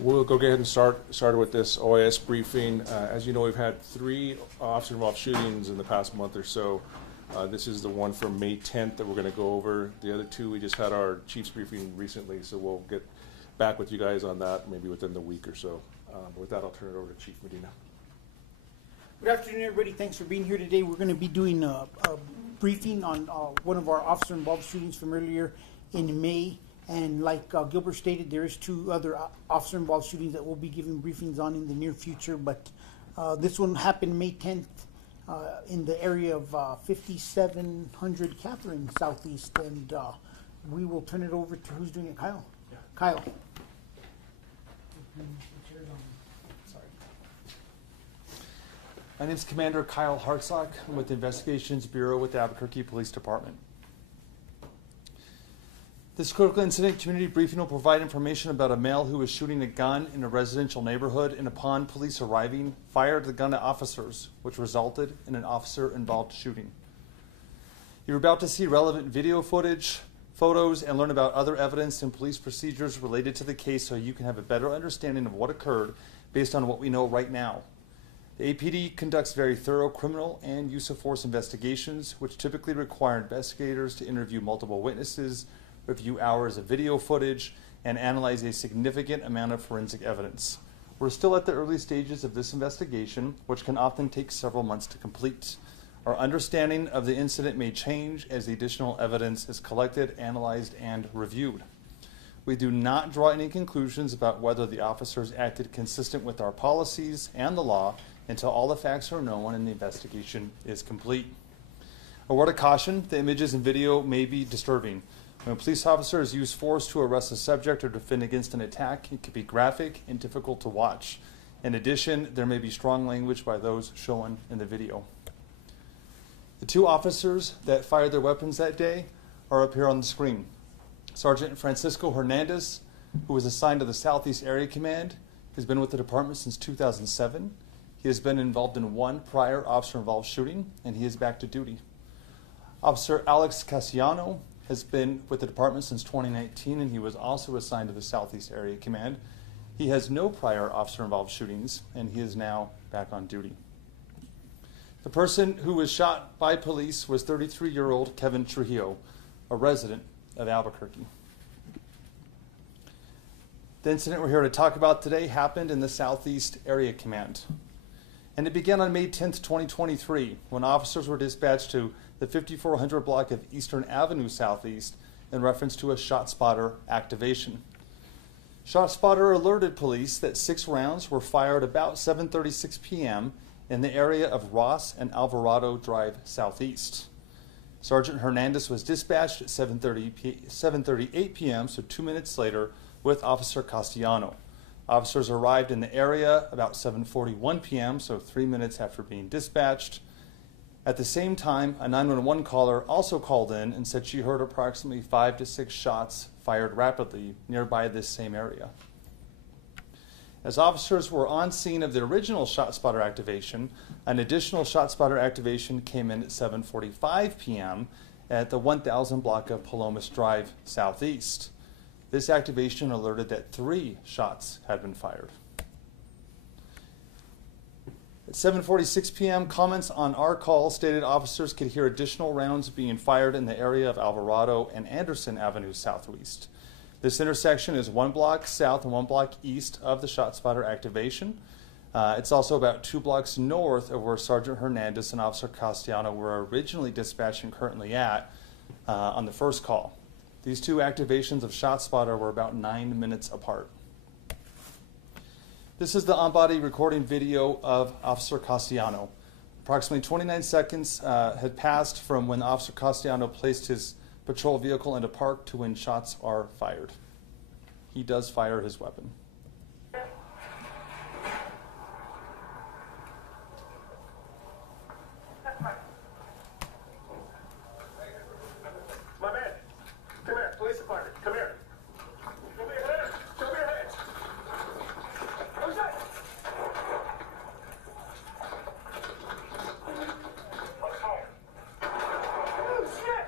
We'll go ahead and started with this OIS briefing. As you know, we've had 3 officer-involved shootings in the past month or so. This is the one from May 10th that we're going to go over. The other 2, we just had our chief's briefing recently, so we'll get back with you guys on that maybe within the week or so. With that, I'll turn it over to Chief Medina. Good afternoon, everybody. Thanks for being here today. We're going to be doing a briefing on one of our officer-involved shootings from earlier in May. And like Gilbert stated, there is 2 other officer-involved shootings that we'll be giving briefings on in the near future. But this one happened May 10th in the area of 5700 Catherine Southeast. And we will turn it over to who's doing it, Kyle? Yeah. Kyle. Sorry. My name is Commander Kyle Hartsock. I'm with the Investigations Bureau with the Albuquerque Police Department. This critical incident community briefing will provide information about a male who was shooting a gun in a residential neighborhood and upon police arriving, fired the gun at officers, which resulted in an officer-involved shooting. You're about to see relevant video footage, photos, and learn about other evidence and police procedures related to the case so you can have a better understanding of what occurred based on what we know right now. The APD conducts very thorough criminal and use of force investigations, which typically require investigators to interview multiple witnesses, review hours of video footage, and analyze a significant amount of forensic evidence. We're still at the early stages of this investigation, which can often take several months to complete. Our understanding of the incident may change as the additional evidence is collected, analyzed, and reviewed. We do not draw any conclusions about whether the officers acted consistent with our policies and the law until all the facts are known and the investigation is complete. A word of caution, the images and video may be disturbing. When police officers use force to arrest a subject or defend against an attack, it can be graphic and difficult to watch. In addition, there may be strong language by those shown in the video. The 2 officers that fired their weapons that day are up here on the screen. Sergeant Francisco Hernandez, who was assigned to the Southeast Area Command, has been with the department since 2007. He has been involved in 1 prior officer-involved shooting, and he is back to duty. Officer Alex Cassiano has been with the department since 2019, and he was also assigned to the Southeast Area Command. He has no prior officer-involved shootings, and he is now back on duty. The person who was shot by police was 33-year-old Kevin Trujillo, a resident of Albuquerque. The incident we're here to talk about today happened in the Southeast Area Command. And it began on May 10th, 2023, when officers were dispatched to the 5400 block of Eastern Avenue Southeast in reference to a ShotSpotter activation. ShotSpotter alerted police that 6 rounds were fired about 7:36 p.m. in the area of Ross and Alvarado Drive Southeast. Sergeant Hernandez was dispatched at 7:38 p.m., so 2 minutes later, with Officer Castellano. Officers arrived in the area about 7:41 p.m., so 3 minutes after being dispatched. At the same time, a 911 caller also called in and said she heard approximately 5 to 6 shots fired rapidly nearby this same area. As officers were on scene of the original ShotSpotter activation, an additional ShotSpotter activation came in at 7:45 p.m. at the 1000 block of Palomas Drive Southeast. This activation alerted that 3 shots had been fired. At 7:46 p.m., comments on our call stated officers could hear additional rounds being fired in the area of Alvarado and Anderson Avenue Southwest. This intersection is 1 block south and 1 block east of the ShotSpotter activation. It's also about 2 blocks north of where Sergeant Hernandez and Officer Castellano were originally dispatched and currently at on the first call. These 2 activations of ShotSpotter were about 9 minutes apart. This is the on-body recording video of Officer Castellano. Approximately 29 seconds had passed from when Officer Castellano placed his patrol vehicle into park to when shots are fired. He does fire his weapon. My man, come here, police department, come here. Show me your hands, show me your hands. Who's that? Let's fire. Oh, shit!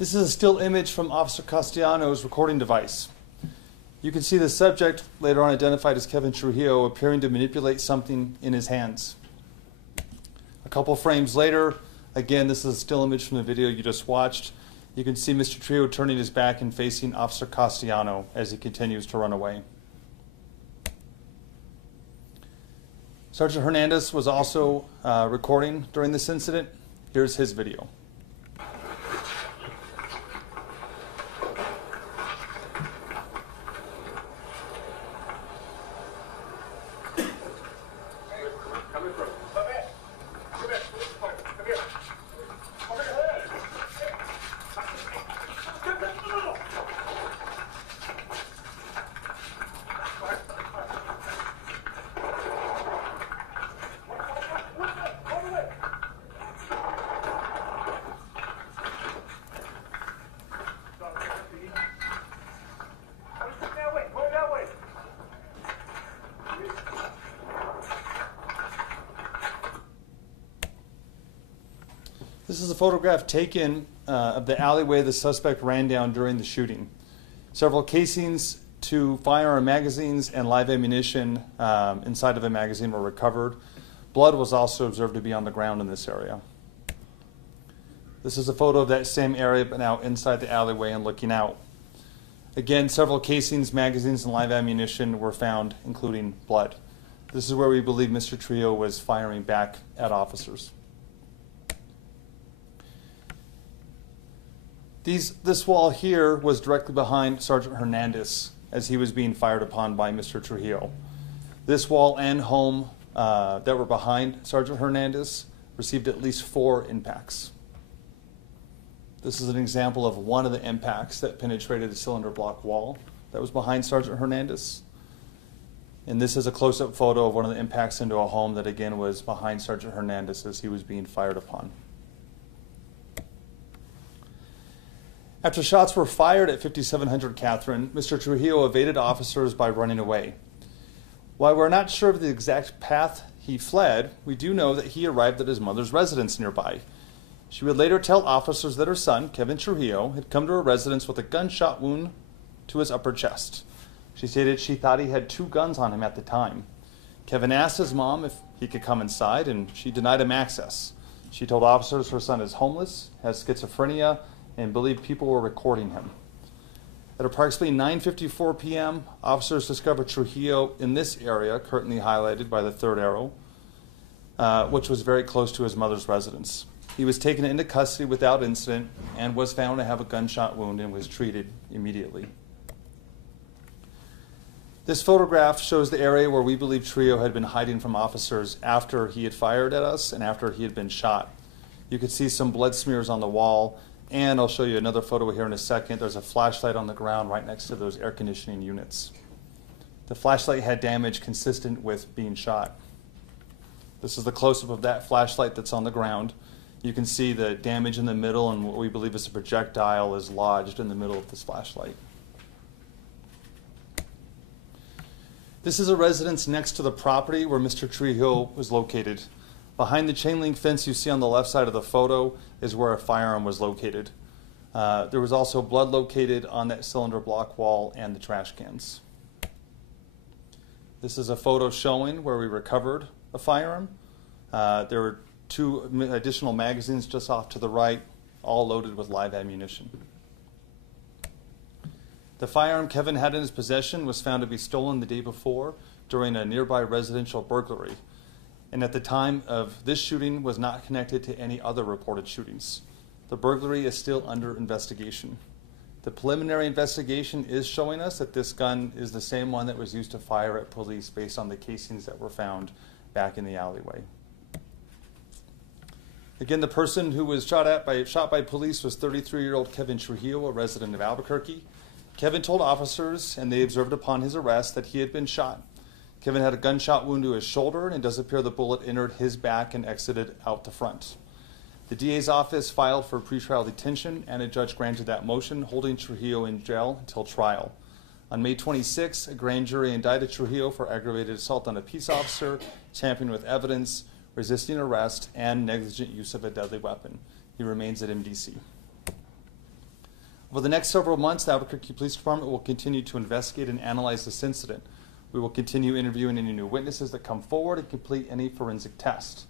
This is a still image from Officer Castellanos' recording device. You can see the subject, later on identified as Kevin Trujillo, appearing to manipulate something in his hands. A couple frames later, again, this is a still image from the video you just watched. You can see Mr. Trujillo turning his back and facing Officer Castellano as he continues to run away. Sergeant Hernandez was also recording during this incident. Here's his video. This is a photograph taken of the alleyway the suspect ran down during the shooting. Several casings to firearm magazines and live ammunition inside of a magazine were recovered. Blood was also observed to be on the ground in this area. This is a photo of that same area, but now inside the alleyway and looking out. Again, several casings, magazines, and live ammunition were found, including blood. This is where we believe Mr. Trujillo was firing back at officers. This wall here was directly behind Sergeant Hernandez as he was being fired upon by Mr. Trujillo. This wall and home that were behind Sergeant Hernandez received at least 4 impacts. This is an example of one of the impacts that penetrated the cylinder block wall that was behind Sergeant Hernandez. And this is a close-up photo of one of the impacts into a home that again was behind Sergeant Hernandez as he was being fired upon. After shots were fired at 5700 Catherine, Mr. Trujillo evaded officers by running away. While we're not sure of the exact path he fled, we do know that he arrived at his mother's residence nearby. She would later tell officers that her son, Kevin Trujillo, had come to her residence with a gunshot wound to his upper chest. She stated she thought he had 2 guns on him at the time. Kevin asked his mom if he could come inside, and she denied him access. She told officers her son is homeless, has schizophrenia, and believed people were recording him. At approximately 9:54 p.m., officers discovered Trujillo in this area, currently highlighted by the 3rd arrow, which was very close to his mother's residence. He was taken into custody without incident and was found to have a gunshot wound and was treated immediately. This photograph shows the area where we believe Trujillo had been hiding from officers after he had fired at us and after he had been shot. You could see some blood smears on the wall. And I'll show you another photo here in a second. There's a flashlight on the ground right next to those air conditioning units. The flashlight had damage consistent with being shot. This is the close-up of that flashlight that's on the ground. You can see the damage in the middle, and what we believe is a projectile is lodged in the middle of this flashlight. This is a residence next to the property where Mr. Trujillo was located. Behind the chain link fence you see on the left side of the photo is where a firearm was located. There was also blood located on that cylinder block wall and the trash cans. This is a photo showing where we recovered a firearm. There were 2 additional magazines just off to the right, all loaded with live ammunition. The firearm Kevin had in his possession was found to be stolen the day before during a nearby residential burglary, and at the time of this shooting was not connected to any other reported shootings. The burglary is still under investigation. The preliminary investigation is showing us that this gun is the same one that was used to fire at police based on the casings that were found back in the alleyway. Again, the person who was shot by police was 33-year-old Kevin Trujillo, a resident of Albuquerque. Kevin told officers, and they observed upon his arrest, that he had been shot. Kevin had a gunshot wound to his shoulder, and it does appear the bullet entered his back and exited out the front. The DA's office filed for pretrial detention, and a judge granted that motion, holding Trujillo in jail until trial. On May 26, a grand jury indicted Trujillo for aggravated assault on a peace officer, tampering with evidence, resisting arrest, and negligent use of a deadly weapon. He remains at MDC. Over the next several months, the Albuquerque Police Department will continue to investigate and analyze this incident. We will continue interviewing any new witnesses that come forward and complete any forensic tests.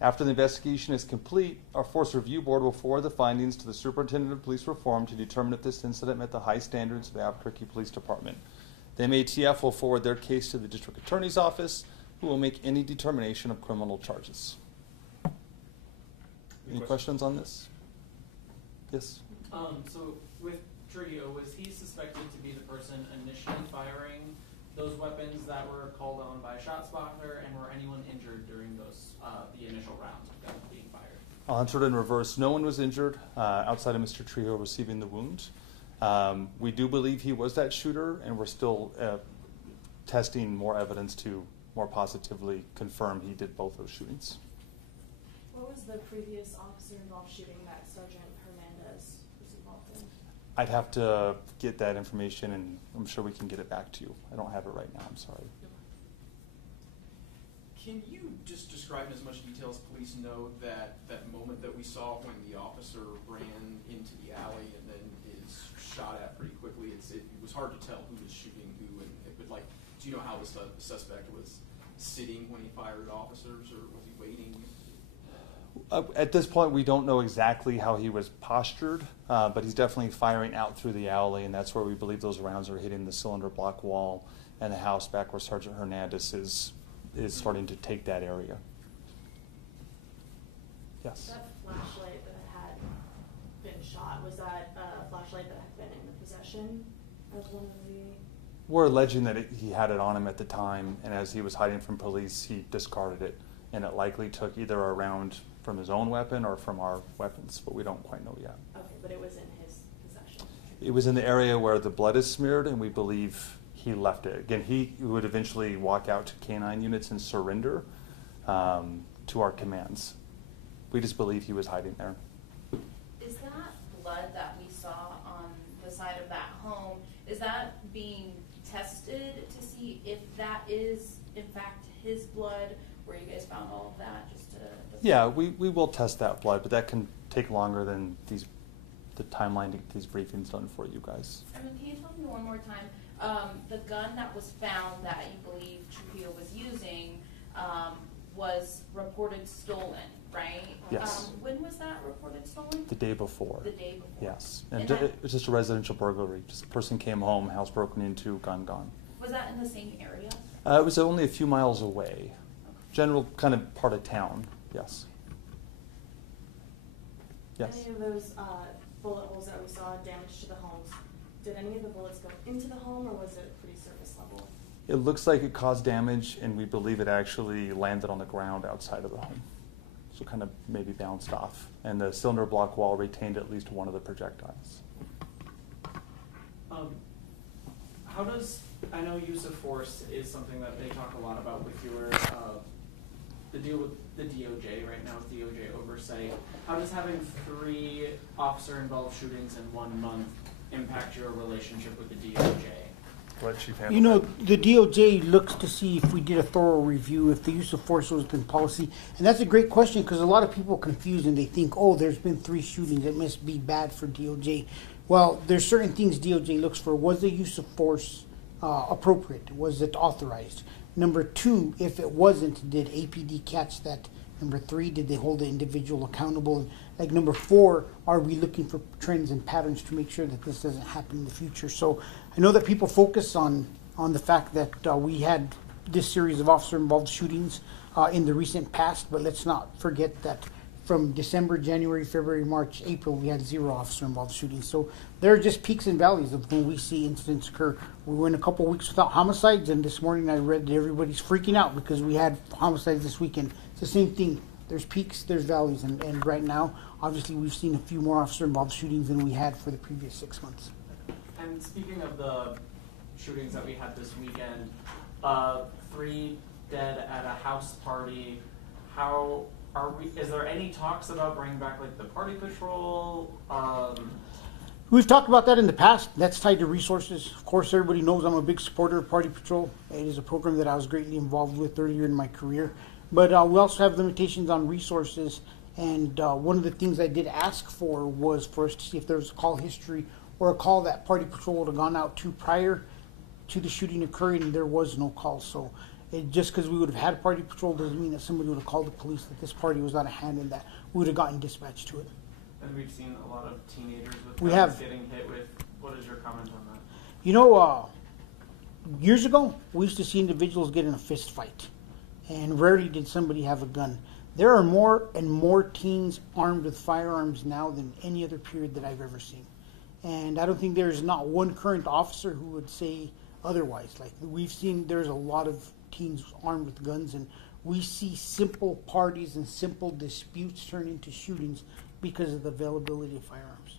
After the investigation is complete, our Force Review Board will forward the findings to the Superintendent of Police Reform to determine if this incident met the high standards of the Albuquerque Police Department. The MATF will forward their case to the District Attorney's Office, who will make any determination of criminal charges. Any questions on this? Yes? So with Trujillo, was he suspected to be the person initially firing those weapons that were called on by a ShotSpotter, and were anyone injured during those the initial rounds of guns being fired? I'll answer it in reverse. No one was injured outside of Mr. Trujillo receiving the wound. We do believe he was that shooter, and we're still testing more evidence to more positively confirm he did both those shootings. What was the previous officer-involved shooting that Sergeant Hernandez was involved in? I'd have to get that information, and I'm sure we can get it back to you. I don't have it right now. I'm sorry. Can you just describe in as much detail as police know that moment that we saw when the officer ran into the alley and then is shot at pretty quickly? It was hard to tell who was shooting who, but like, do you know how the suspect was sitting when he fired at officers, or was he waiting? At this point, we don't know exactly how he was postured, but he's definitely firing out through the alley, and that's where we believe those rounds are hitting the cylinder block wall and the house back where Sergeant Hernandez is starting to take that area. Yes? That flashlight that had been shot, was that a flashlight that had been in the possession of one of the... We're alleging that he had it on him at the time, and as he was hiding from police, he discarded it, and it likely took either a round from his own weapon or from our weapons, but we don't quite know yet. Okay, but it was in his possession. It was in the area where the blood is smeared, and we believe he left it. Again, he would eventually walk out to K-9 units and surrender to our commands. We just believe he was hiding there. Is that blood that we saw on the side of that home, is that being tested to see if that is in fact his blood, where you guys found all of that? Yeah, we will test that blood, but that can take longer than the timeline to get these briefings done for you guys. And then can you tell me one more time, the gun that was found that you believe Trujillo was using was reported stolen, right? Yes. When was that reported stolen? The day before. The day before. Yes, and it was just a residential burglary. Just a person came home, house broken into, gun gone. Was that in the same area? It was only a few miles away. Okay. General kind of part of town, yes. Yes. Any of those bullet holes that we saw damage to the homes, did any of the bullets go into the home, or was it pretty surface level? It looks like it caused damage, and we believe it actually landed on the ground outside of the home. So kind of maybe bounced off. And the cylinder block wall retained at least one of the projectiles. How does, I know use of force is something that they talk a lot about with your, the deal with the DOJ right now, with DOJ oversight. How does having 3 officer-involved shootings in 1 month impact your relationship with the DOJ? Let Chief handle You know, that. the DOJ looks to see if we did a thorough review, if the use of force was within policy. And that's a great question, because a lot of people are confused and they think, oh, there's been 3 shootings, it must be bad for DOJ. Well, there's certain things DOJ looks for. Was the use of force appropriate? Was it authorized? Number 2, if it wasn't, did APD catch that? Number 3, did they hold the individual accountable? And like number 4, are we looking for trends and patterns to make sure that this doesn't happen in the future? So I know that people focus on the fact that we had this series of officer-involved shootings in the recent past, but let's not forget that from December, January, February, March, April, we had 0 officer-involved shootings. So there are just peaks and valleys of when we see incidents occur. We went a couple weeks without homicides, and this morning I read that everybody's freaking out because we had homicides this weekend. It's the same thing. There's peaks, there's valleys, and right now, obviously, we've seen a few more officer-involved shootings than we had for the previous 6 months. And speaking of the shootings that we had this weekend, 3 dead at a house party, how are we, is there any talks about bringing back like the party patrol? We've talked about that in the past. That's tied to resources. Of course, everybody knows I'm a big supporter of Party Patrol. It is a program that I was greatly involved with earlier in my career. But we also have limitations on resources. And one of the things I did ask for was for us to see if there was a call history or a call that party patrol would have gone out to prior to the shooting occurring, and there was no call. So just because we would have had party patrol doesn't mean that somebody would have called the police that this party was out of hand and that we would have gotten dispatched to it. And we've seen a lot of teenagers with We guns have. getting hit with. What is your comment on that? You know, years ago, we used to see individuals get in a fist fight, and rarely did somebody have a gun. There are more and more teens armed with firearms now than any other period that I've ever seen. And I don't think there's not one current officer who would say otherwise. Like, we've seen there's a lot of teens armed with guns, and we see simple parties and simple disputes turn into shootings because of the availability of firearms.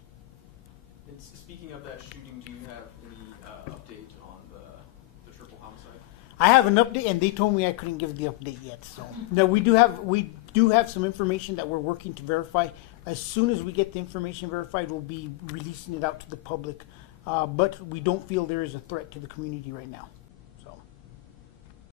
And speaking of that shooting, do you have any update on the triple homicide? I have an update, and they told me I couldn't give the update yet. So no, we do have some information that we're working to verify. As soon as we get the information verified, we'll be releasing it out to the public. But we don't feel there is a threat to the community right now.